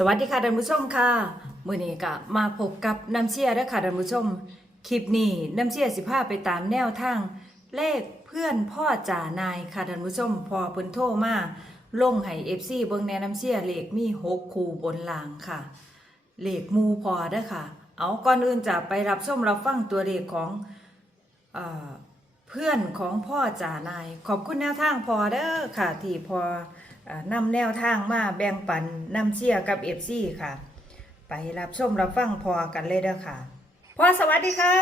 สวัสดีค่ะท่านผู้ชมค่ะมื้อนี้ก็มาพบกับน้ำเชียร์เด้อค่ะท่านผู้ชม คลิปนี้น้ำเชียร์สิพาไปตามแนวทาง เลขเพื่อนพ่อจ่านายค่ะท่านผู้ชม พอเพิ่นโทรมาลงให้ FC เบิ่งแนน้ำเชียร์เลขมี6คู่บนลางค่ะเลขมูพอเด้อค่ะ เอาก่อนอื่นจะไปรับชมรับฟังตัวเลขของเอเพื่อนของพ่อจ่านาย ขอบคุณแนวทางพอเด้อค่ะที่พอ นำแนวทางมาแบ่งปันนำเชียร์กับเอฟซีค่ะ ไปรับชมรับฟังพอกันเลยเด้อค่ะพ่อสวัสดีค่ะ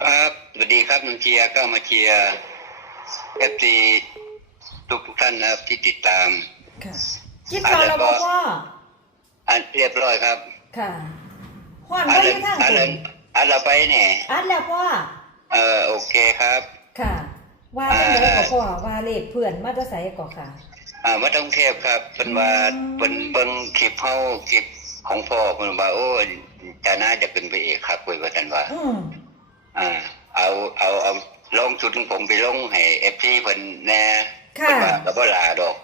ครับสวัสดีครับน้องเชียร์ก็มาเชียร์เอฟซีทุกทุกๆท่านนะครับที่ติดตามค่ะกินข้าวแล้วบ่พ่ออันเรียบร้อยครับค่ะฮ้อนอับ่นอยู่ทางอันคุอันอันเราไปเนี่ยอันแล้วพ่อเออโอเคครับ ค่ะ ว่าจังไดก็พ่อว่าเลขเพื่อนมาแตะไสก็ค่ะ อ่าวัดต้องเทพครับเป็นว่าอืมเป็นเบิ่งคลิปเฮาคลิปของพ่อเพิ่นว่าโอ้จาน่าจะเป็นพระเอกครับเว้ยว่าซั่นว่าอืมอ่า เอาเอาเอาลงชุดของผมไปลงให้ FT เพิ่นแหน่ค่ะเพิ่นว่าก็บ่ลาดอก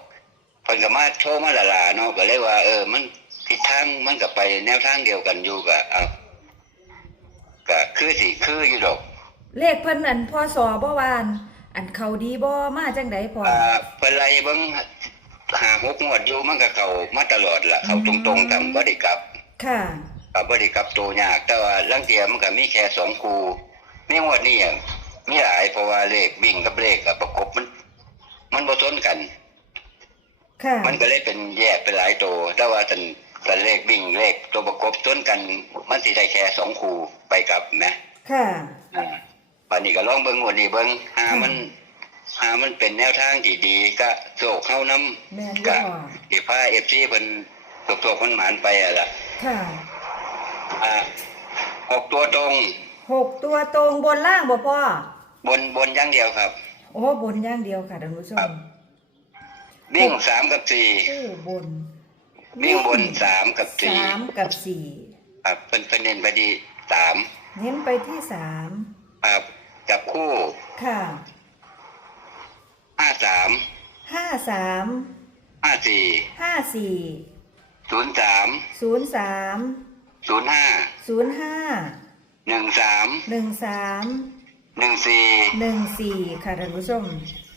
เพิ่นก็มาโทรมาละลาเนาะก็เลยว่า เออ มันทิศทางมันก็ไปแนวทางเดียวกันอยู่ก็เอาก็คือสิคืออยู่ดอก เลขเพิ่นอันพ่อสอบ่วานอันเขาดีบ่มาจังไดพ่ออ่าเพิ่นไล่เบิ่ง หาหกงวดอยู่มันก็เข้ามาตลอดล่ะเข้าตรงๆกันบ่ได้กลับค่ะกับบ่ได้กลับตัวยาก แต่ว่าลังเทียมันก็มีแค่สองคู่ในงวดนี้อะมีหลายเพราะว่าเลขวิ่งกับเลขกับประกบมัน มันบ่ทนกันค่ะมันก็เลยเป็นแยกเป็นหลายตัวแต่ว่าตันตันเลขวิ่งเลขตัวประกบต้นกัน มันสิได้แค่สองคู่ไปกลับนะค่ะอ่าวันนี้ก็ลองเบิ่งวันนี้เบิ่งหาค่ะมัน หามันเป็นแนวทางที่ดีก็โศกเข้าน้แม่นำอยู่ก็พ่ออีพาเอฟซีเพิ่นตกตัวมันหมานไปอะล่ะค่ะอ่าหกตัวตรงหกตัวตรงบนล่างบ่พ่อ บนบนอย่างเดียวครับ โอ้บนอย่างเดียวค่ะท่านผู้ชครัมบวิ่งสามกับสี่โอ้บนวิ่งบนสามกับสี่สามกับสี่ครับเพิ่นเพิ่นเน้นไปที่สามเน้นไปที่สามครับจับคู่ค่ะ ห้าสามห้าสามห้าสี่ห้าสี่ศูนย์สามศูนย์สามศูนย์ห้าศูนย์ห้าหนึ่งสามหนึ่งสามหนึ่งสี่หนึ่งสี่ค่ะท่านผู้ชม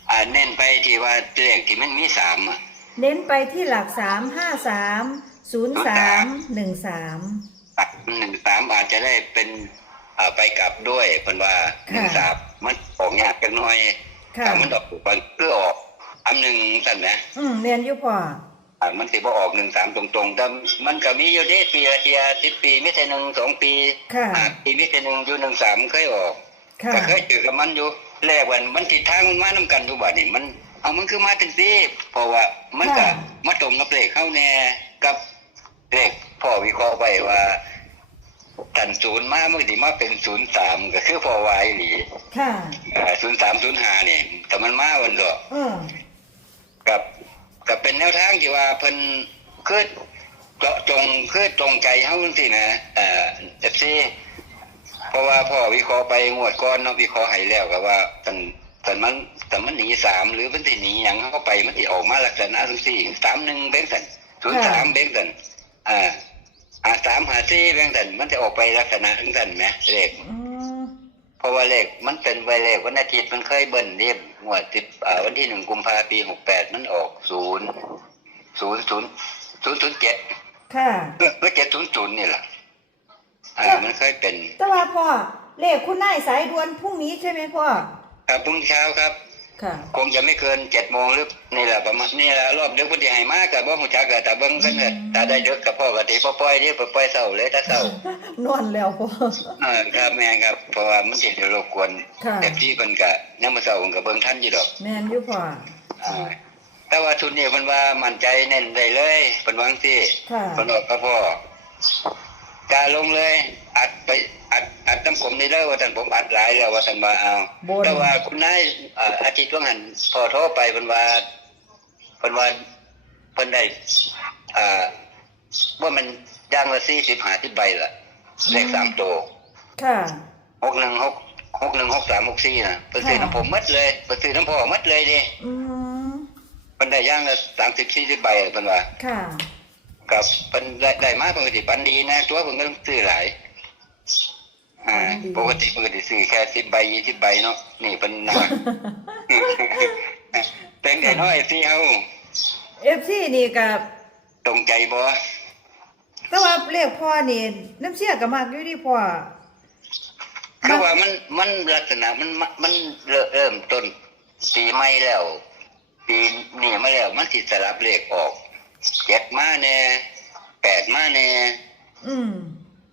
อ่าเน้นไปที่ว่าเลขที่มันมีสามอะ เน้นไปที่หลักสามห้าสามศูนย์สามหนึ่งสามตัดหนึ่งสามอาจจะได้เป็นอ่าไปกลับด้วยเพิ่นว่าหนึ่งสามมันออกยากกันหน่อย ค่ะถ้ามันออกมันเพื่อออกอันหนึ่งสั่นนะอืมเรียนอยู่พ่ออ่ามันสิบ่ออกหนึ่งสามตรงๆแต่มันก็มีอยู่เด้ปีละเทียสิบปีไม่ใช่หนึ่งสองปีค่ะห้าปีไม่ใช่หนึ่งอยู่หนึ่งสามเคยออกค่ะก็เคยเจอกับมันอยู่แรกวันมันทิศทางมันมานํกันอยู่บัดนี้มัน เอามันคือมาถึงสิเพราะว่ามันก็ค่ะมาตรงกับเลขเข้าแน่กับเลขพ่อวิเคราะห์ไว้ว่า ตันศูนย์มามันก็สิมาเป็นศูนย์สามก็คือพ่อวายหลีค่ะศูนย์สามศูนย์ห้าเนี่ยแต่มันมาวันเดอเออกับกับเป็นแนวทางที่ว่าเพิ่นคือเจาะจงคือตรงใจเฮาจังซี่นะเอ่อ FC เพราะว่าพ่อวิเคราะห์ไปงวดก่อนเนาะวิเคราะห์ให้แล้วก็ว่าตันตันมันตันมันหนีสามหรือมันสิหนีหยังเข้าไปมันสิออกมาลักษณะจังซี่31เบงสัน03เบงสันอ่า อ่า3 5 4เบงสันมันจะออกไปลักษณะจังซั่นแหมเลขอืมเพราะว่าเลขมันเป็นใบเลขวันอาทิตย์มันเคยเบิ้ลนี่งวดสิบอ่าวันที่หนึ่งกุมภาปีหกแปดมันออกศูนย์ศูนย์ศูนย์ศูนย์ศูนย์เจ็ดค่ะ เมื่อเจ็ดศูนย์ศูนย์นี่แหละอ่ามันเคยเป็นแต่ว่าพ่อเลขคุณนายสายด่วนพรุ่งนี้ใช่ไหมพ่อ ครับพรุ่งเช้าครับ ค่ะคงจะไม่เกินเจ็ดโมงหรือนี่แหละประมาณนี่แหละรอบเดือนพุทธิให้มากกับว่าหูจักกับแต่เบิ้งกันเถอะถ้าได้เยอะกับพ่อกับตีพ่อปล่อยนี่พ่อปล่อยเศร้าเลยถ้าเศร้านอนแล้วพ่อเออครับแม่ครับเพราะว่ามันสิเดี๋ยวรบกวนค่ะเต็มที่เพิ่นกะยังมาเศร้าเพิ่นกะเบิ้งท่านอยู่ดอก แม่นอยู่พ่ออ่าแต่ว่าชุดนี้เพิ่นว่ามั่นใจแน่นได้เลยเพิ่นวาจังซี่ค่ะเพิ่นบอกกับพ่อกล้าลงเลย อัดไป อัดอัดน้ำผมนี่เด้อว่าท่านผมอัดหลายแล้วว่าท่านว่าเอาบนแต่ว่าคุณนายอ่าอาทิตย์ว่างหันพอโทรไปเพิ่นว่าเพิ่นว่าเพิ่นได้อ่าว่ามันย่างละ40 50ใบล่ะเลขสามตัวค่ะ หกหนึ่งหกหกหนึ่งหกสามหกสี่นะเพิ่นซื้อน้ำผมหมดเลยเพิ่นซื้อน้ำพ่อหมดเลยดิอืมมันได้ย่างละสามสิบสี่สิบใบอะเป็นว่า ค่ะ กับเป็นได้ได้มาปกติปันดีนะ ตัวผมก็ต้องซื้อหลาย อ่าปันดีปกติปกติซื้อแค่สิบใบยี่สิบใบเนาะนี่เป็นหนักเป็นไงน้อยสิเฮาเอฟซีนี่กับตรงใจบ่แต่ว่าเลขพ่อนี่น้ำเสียก็มากอยู่ที่พ่อคือว่ามันมันลักษณะมันมันมันเริ่มเริ่มต้นปีใหม่แล้วปีนี้มาแล้วมันสิสลับเลขออกเจ็ดมาแน่แปดมาแน่อืม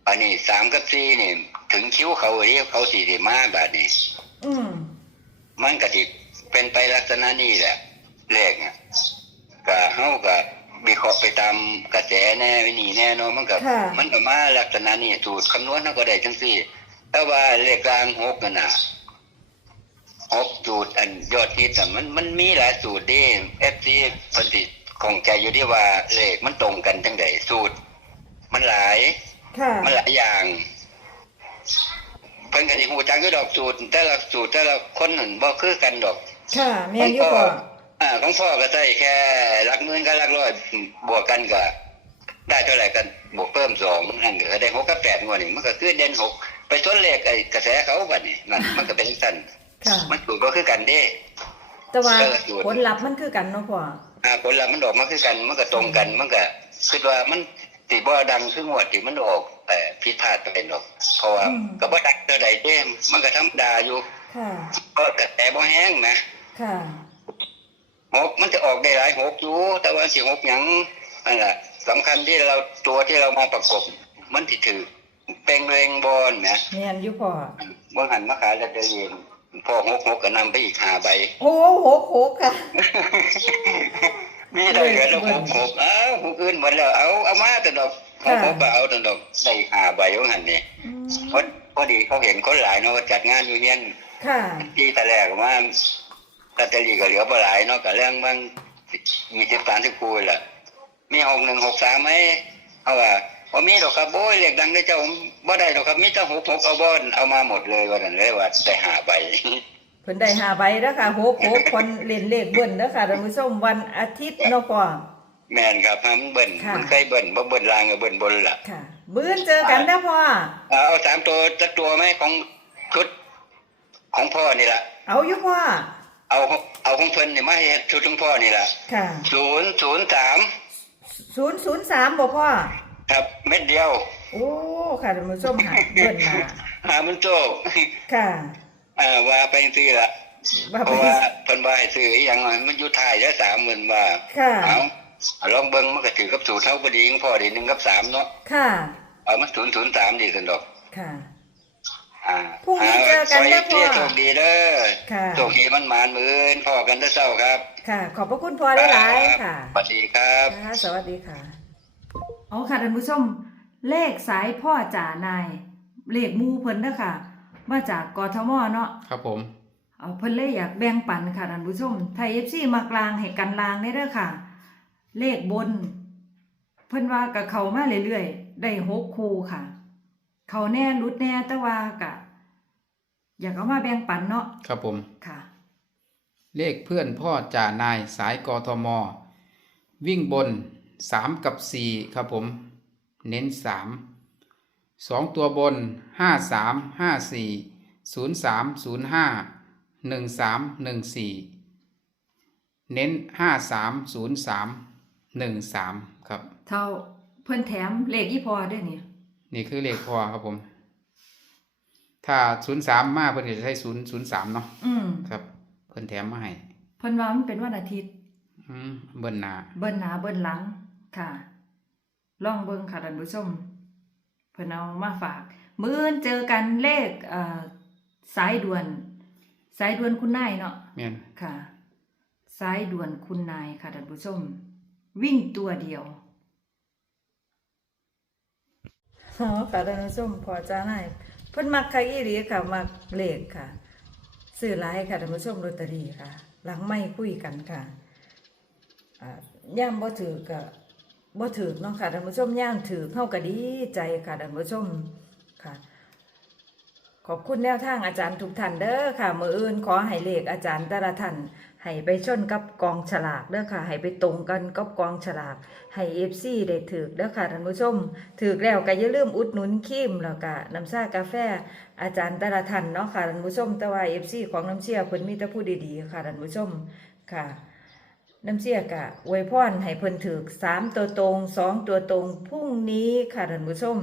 อันนี้สามกับสี่นี่ ถึงคิ้วเขาเรียกเขาสี่สิมาบาทนี้ อืมมันก็สิเป็นไปลักษณะนี้แหละเลขอะก็เฮาก็วิเคราะห์ไปตามกระแสแน่วินีแน่เนอนมันก็ค่ะ มันก็มาลักษณะนี้สูตรคำนวณเฮาก็ได้จังซี่ แต่ว่าเลขกลางหกนั่นน่ะหกสูตรอันยอดฮิตอะมันมันมีหลายสูตรเด้ FC เพิ่นสิของใจอยู่ที่ว่าเลขมันตรงกันจังไดสูตร มันหลาย ค่ะมันหลายอย่าง เพิ่นก็สิฮู้จักอยู่ดอกสูตร แต่ละสูตรแต่ละคนนั่นบ่คือกันดอก ค่ะแม่นอยู่พ่ออ่าของพ่อก็ใช้แค่หลักหมื่นกับหลักร้อยบวกกันก็ได้เท่าไหร่กันบวกเพิ่มสองนั่นก็ได้หกกับแปดงวดนี่มันก็คือเด่นหกไปชนเลขไอ้กระแสเขาบัดนี้นั่นมันก็เป็นสั้นค่ะมันสูตรก็คือกันเด้ แต่ว่าเอออยู่ผลลัพธ์มันคือกันเนาะพ่ออ่าผลลัพธ์มันออกมาคือกันมันก็ตรงกันมันก็คิดว่ามัน ติบ่ดังคืองวดที่มันออกเอ่อผิดพลาดไปดอก เพราะว่าก็บ่ดังเท่าใดเด้มันก็ธรรมดาอยู่ค่ะ ก็กระแสบ่แห้งนะค่ะ หกมันจะออกได้หลายหกอยู่ แต่ว่าสิหกหยังนั่นแหละสำคัญที่เราตัวที่เรามาประกบ มันที่ถือเป็นเรงบอลนะแม่นอยู่พ่อเมื่อหันมาขายแล้วเดินเองพ่อหกหกก็นำไปอีกหาใบ โอ้โหโหค่ะ มีได้เหลือแล้วหกหกเอ้าหกอื่นหมดแล้วเอาเอามาแต่ดอกหกหกก็เอาแต่ดอกได้อีกหาใบว่าหันนี่อืมพอพอดีเขาเห็นคนหลายเนาะว่าจัดงานอยู่เฮียนค่ะที่แต่แรกว่าลอตเตอรี่ก็เหลือบ่หลายเนาะก็เรื่องบางมีสิบสามสิบคูณแหละมีหกหนึ่งหกสามไหมเอาว่าว่ามีดอกครับโอ้ยเรียกดังได้เจ้าบ่ได้ดอกครับมีแต่หกหกเอาบ่อนเอามาหมดเลยว่านั่นเลยว่าได้หาใบ เพิ่นได้หาใบแล้วค่ะโหกโหกคนเล่นเลขเบิ่นแล้วค่ะท่านผู้ชมวันอาทิตย์เนาะพ่อ แม่นครับฮะมันเบิ่นค่ะ มันเคยเบิ่นบ่เบิ่นลางก็เบิ่นบนล่ะค่ะมื้อนเจอกันนะพ่อ เอาเอาสามตัวจักตัวไหมของชุดของพ่อนี่ล่ะ เอาอยู่พ่อ เอาเอาของเพิ่นนี่มาให้ชุดของพ่อนี่ล่ะค่ะศูนย์ศูนย์สาม003บ่พ่อ ครับเม็ดเดียว โอ้ ค่ะท่านผู้ชมค่ะเบิ่นมาหามันโจกค่ะ อ่าว่าไปซื้อละว่าเพไปราะว่าเพิ่นว่าให้ซื้ออีหยังมันอยู่ท้ายได้สามหมื่นว่าค่ะ เอาเอาลองเบิ่งมันก็ถือกับสูตรเท่าพอดีของพ่อดีหนึ่งกับสามเนาะค่ะ เอามาศูนย์ศูนย์สามดีกันดอกค่ะ อ่าพรุ่งนี้เจอกันนะพ่อ โชคดีเด้อค่ะ โชคดีมันหมานมือนพ่อกันเด้อเช้าครับค่ะ ขอบพระคุณพ่อหลายๆค่ะ สวัสดีครับ ค่ะ สวัสดีค่ะ เอาค่ะท่านผู้ชม เลขสายพ่อจ่านาย เลขหมูเพิ่นเด้อค่ะ มาจากกทมเนาะครับผม เอาเพิ่นเลยอยากแบ่งปันค่ะท่านผู้ชมไทยเอฟซีมากลางให้กันลางได้เด้อค่ะ เลขบน เพิ่นว่ากับเขามาเรื่อยๆได้หกคู่ค่ะ เขาแน่รุดแน่แต่ว่ากะ อยากเอามาแบ่งปันเนาะครับผมค่ะ เลขเพื่อนพ่อจ่านายสายกทม วิ่งบนสามกับสี่ครับผม เน้นสาม สองตัวบนห้าสามห้าสี่ศูนย์สามศูนย์ห้าหนึ่งสามหนึ่งสี่เน้นห้าสามศูนย์สามหนึ่งสามครับ เท่าเพิ่นแถมเลขยี่พอด้วยเนี่ยนี่คือเลขพอครับผม ถ้าศูนย์สามมาเพื่อนก็จะใช้ศูนย์ศูนย์สามเนาะอืมครับเพื่อนแถมมาให้เพิ่นว่ามันเป็นวันอาทิตย์ อืมเบิ้นหนาเบิ้ลหน้าเบิ้ลหลังค่ะ ลองเบิ่งค่ะท่านผู้ชม เพิ่นเอามาฝาก มื้ออื่นเจอกันเลขเอ่อสายด่วน สายด่วนคุณนายเนาะแม่นค่ะ สายด่วนคุณนายค่ะท่านผู้ชม วิ่งตัวเดียวอ๋อค่ะท่านผู้ชมพอจ้านายเพิ่นมักคักอีหลีค่ะ มักเลขค่ะซื้อหลายค่ะท่านผู้ชมลอตเตอรี่ค่ะ หลังไม่คุยกันค่ะอ่าย่ามบ่ถือก็ บ่ถือเนาะค่ะท่านผู้ชมย่ามถือเฮาก็ดีใจค่ะท่านผู้ชมค่ะ ขอบคุณแนวทางอาจารย์ทุกท่านเด้อค่ะ มืออื่นขอให้เลขอาจารย์แต่ละท่านให้ไปชนกับกองฉลากเด้อค่ะ ให้ไปตรงกันกับกองฉลาก ให้ FC ได้ถือเด้อค่ะท่านผู้ชมถือแล้วก็อย่าลืมอุดหนุนครีมแล้วก็น้ำชากาแฟ อาจารย์แต่ละท่านเนาะค่ะท่านผู้ชมแต่ว่า FC ของน้ำเชี่ยเพิ่นมีแต่ผู้ดีๆค่ะท่านผู้ชมค่ะ น้ำเสียกะอวยพรให้เพิ่นถือสามตัวตรงสองตัวตรงพรุ่งนี้ค่ะท่านผู้ชม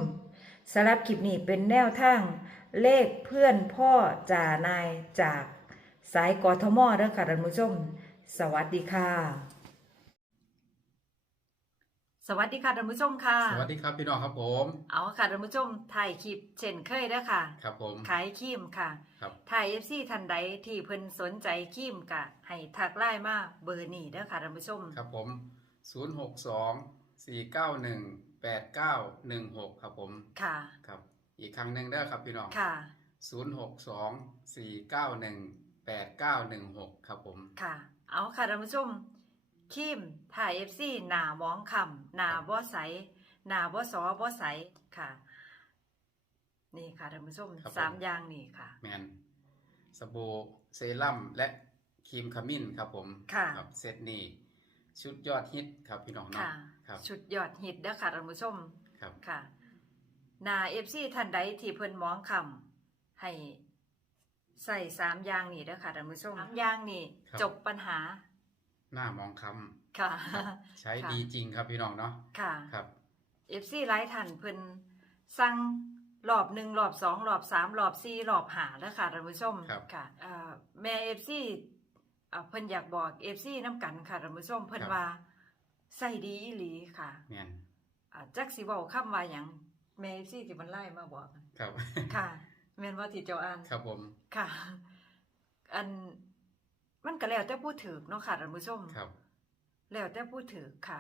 สำหรับคลิปนี้เป็นแนวทางเลขเพื่อนพ่อจ่านายจากสายกทมเด้อค่ะท่านผู้ชม สวัสดีค่ะ สวัสดีค่ะท่านผู้ชมค่ะ สวัสดีครับพี่น้องครับผม เอาค่ะท่านผู้ชมถ่ายคลิปเช่นเคยเด้อค่ะ ครับผม ขายครีมค่ะครับถ่าย FC ทันใดที่เพิ่นสนใจครีมกะ ให้ทักไลน์มาเบอร์นี้เด้อค่ะท่านผู้ชม ครับผม 0 6 2 4 9 1 8 9 1 6 ครับผม ค่ะ ครับ อีกครั้งหนึ่งเด้อครับพี่น้อง ค่ะ 0 6 2 4 9 1 8 9 1 6 ครับผม ค่ะ เอาค่ะท่านผู้ชม ครีมถ่าย FC หน้ามองคำหน้าบ่ใสหน้าบ่สอบ่ใสค่ะ นี่ค่ะท่านผู้ชมครับผม สามอย่างนี่ค่ะ แมนสบู่เซรั่มและครีมขมิ้นครับผมค่ะครับเซตนี้ชุดยอดฮิตครับพี่น้องเนาะค่ะ ครับชุดยอดฮิตเด้อค่ะท่านผู้ชม ครับ ค่ะหนาเอฟซีท่านใดที่เพิ่นมองคำให้ใส่สามอย่างนี่เด้อค่ะท่านผู้ชมสามอย่างนี่ ครับ จบปัญหา หน้ามองคค่ะำครับใช้ค่ะ ดีจริงครับพี่น้องเนาะค่ะ ครับ เอฟซีหลายท่านเพิ่นสั่งรอบหนึ่งรอบสองรอบสามรอบสี่รอบหาแล้วค่ะท่านผู้ชมครับ ค่ะเอ่อแม่เอฟซีเพิ่นอยากบอกเอฟซีน้ำกันค่ะท่านผู้ชมเพิ่นว่าใส่ดีอีหลีค่ะแมนอ่าจักสิเว้าคำว่าหยังแม่เอฟซีที่มันไล่มาบอก ครับ ค่ะ แม่นว่าที่เจ้าอ่าน ครับผม ค่ะ อัน มันก็แล้วแต่ผู้ถือเนาะค่ะท่านผู้ชมครับ แล้วแต่ผู้ถือค่ะ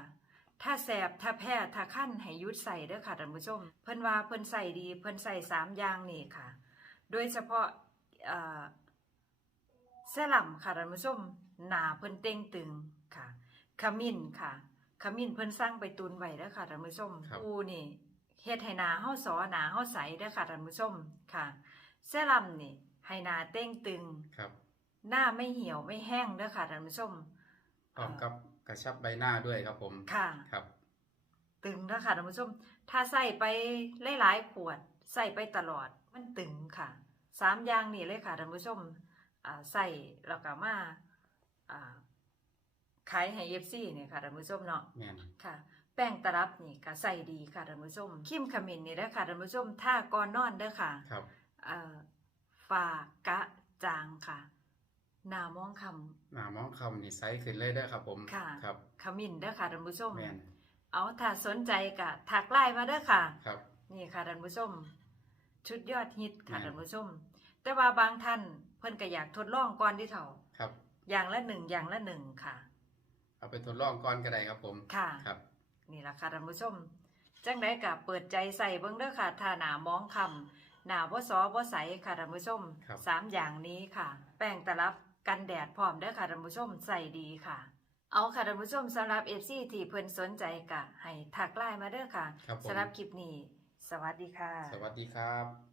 ถ้าแสบถ้าแพ้ถ้าขั้นให้หยุดใส่เด้อค่ะท่านผู้ชม เพิ่นว่าเพิ่นใส่ดี เพิ่นใส่สามอย่างนี่ค่ะ โดยเฉพาะเอ่อเสลัมค่ะท่านผู้ชมหนาเพิ่นเต่งตึงค่ะ ขมิ้นค่ะ ขมิ้นเพิ่นสร้างไปตุนไว้เด้อค่ะท่านผู้ชมครับ อูนี่เฮ็ดให้หนาเฮาสอหนาเฮาใสเด้อค่ะท่านผู้ชมค่ะเซรั่มนี่ให้หนาเต้งตึง ครับ หน้าไม่เหี่ยวไม่แห้งเด้อค่ะท่านผู้ชมพร้อมกับกระชับใบหน้าด้วยครับผมค่ะครับ ตึงเด้อค่ะท่านผู้ชม ถ้าใส่ไปหลายๆขวด ใส่ไปตลอดมันตึงค่ะสามอย่างนี่เลยค่ะท่านผู้ชมอ่าใส่แล้วก็มาอ่าขายให้เอฟซีเนี่ยค่ะท่านผู้ชมเนาะแมนค่ะ แป้งตลับนี่ก็ใส่ดีค่ะท่านผู้ชมคิมขมิ้นนี่เด้อค่ะท่านผู้ชมถ้าก่อนนอนเด้อค่ะ ครับเอ่อฝากะจางค่ะห นามองคหน้ามองคำนี่ไซส์ขึ้นเลยได้อครับ ผมค่ะครับำขมิ้นเด้อค่ะท่านผู้ชม แมนเอาถ้าสนใจกะถักไลน์มาเด้อค่ะ ครับ นี่ค่ะท่านผู้ชม ชุดยอดฮิตค่ะแม่น ท่านผู้ชม แต่ว่าบางท่านเพิ่นก็อยากทดลองก่อนที่เถ่าครับ อย่างละหนึ่งอย่างละหนึ่งค่ะ เอาไปทดลองก่อนก็ได้ครับ ผมค่ะ ครับ นี่ล่ะค่ะท่านผู้ชม จังไดกะเปิดใจใส่เบิ่งเด้อค่ะถ้าหนามองคำหนาบ่ซอบ่ใสค่ะท่านผู้ชมครับ สามอย่างนี้ค่ะ แป้งตลับ กันแดดพร้อมเด้อค่ะท่านผู้ชมใส่ดีค่ะ เอาค่ะท่านผู้ชมสำหรับ FC ที่เพิ่นสนใจกะให้ทักไลน์มาเด้อค่ะครับผม สำหรับคลิปนี้ สวัสดีค่ะ สวัสดีครับ